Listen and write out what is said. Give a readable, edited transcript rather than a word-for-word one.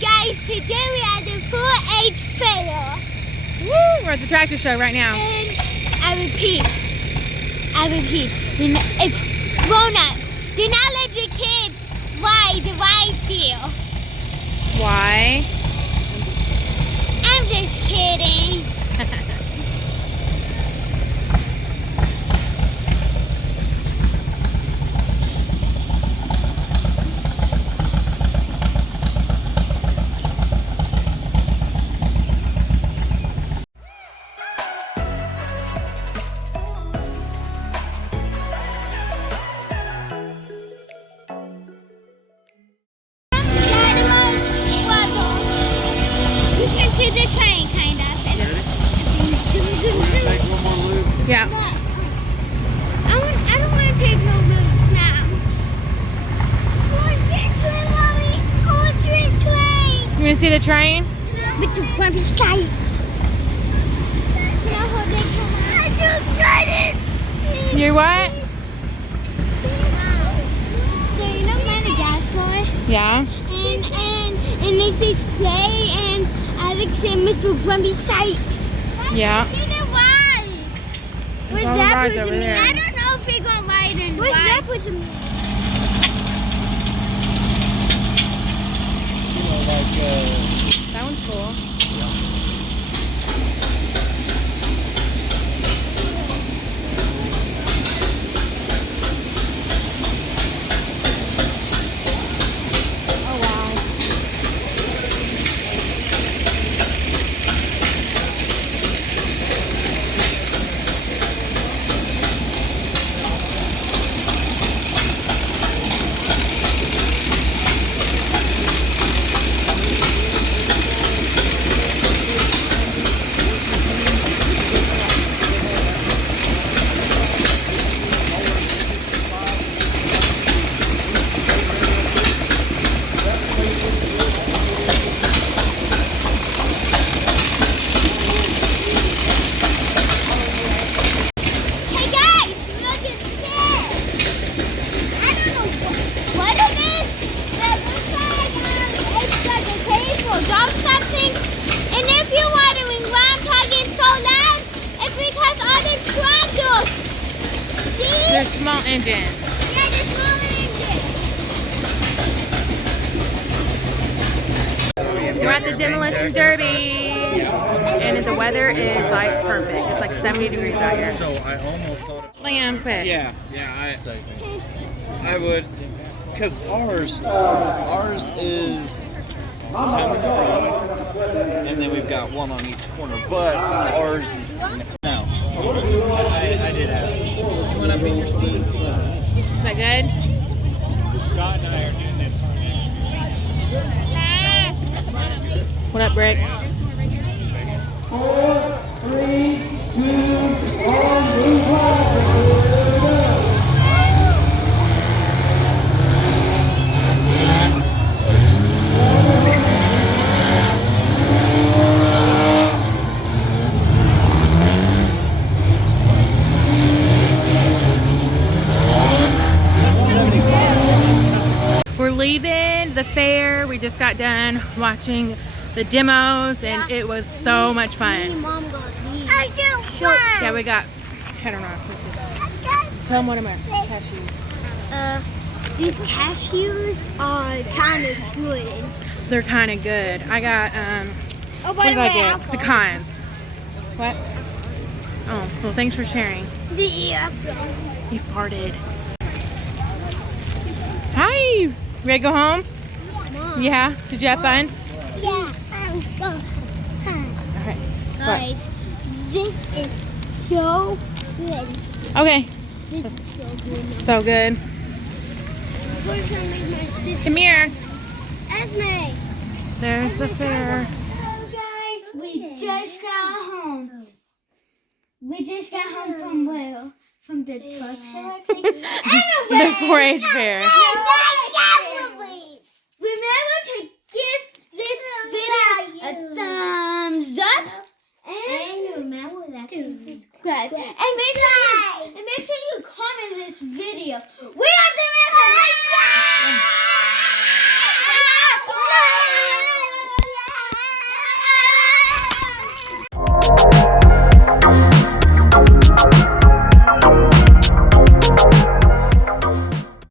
Guys, today we are at the 4-H fair. Woo! We're at the tractor show right now. And I repeat, if grown-ups, do not let your kids ride the rides here. Why? I'm just kidding. To the train, kind of. Yeah. I don't want to take no loops now. You want to see the train? With the bumpy sides. I'm so excited. You're what? So you know Madagascar? Yeah. And they say play and Alex and Mr. Grumpy Sykes. Yeah. See the rides. Where's all the that rides pushing over me? there. I don't know if we're gonna ride in. Where's that pushing me? That one's cool. Oh wow. Hey guys, look at this. I don't know what it is, but it looks like it's like a cage or dog something. And if you're wondering why I'm talking so loud, it's because all the tractors. See? They're small engines. Yeah, the small engine. We're at the Demolition Derby. And the weather is like perfect. It's like 70 degrees out here. So I almost thought. Liam, quick. Yeah, I would, because ours is 10 in the front, and then we've got one on each corner. But ours is no. I did ask. You want to pick your seats? Is that good? Scott and I are doing this on What up, Brick? We're leaving the fair. We just got done watching the demos and it was so much fun. Mom got these. I get one. Yeah, we got, I don't know, let's see. Tell them what am I? Cashews. These cashews are kind of good. They're kind of good. I got, Oh, what did I get? Pecans. What? Oh, well, thanks for sharing. He farted. Hi! You ready to go home? Mom. Yeah? Did you have fun? Yeah, I'm going. Alright. Guys, this is so good. Okay. This is so good. So good. Where's my sister? Come here. Esme. There's the fair. Hello guys, we just got home. We just got home from where? From the truck show, I think. The 4-H fair. Remember to give this video a thumbs up and remember that to subscribe. And make sure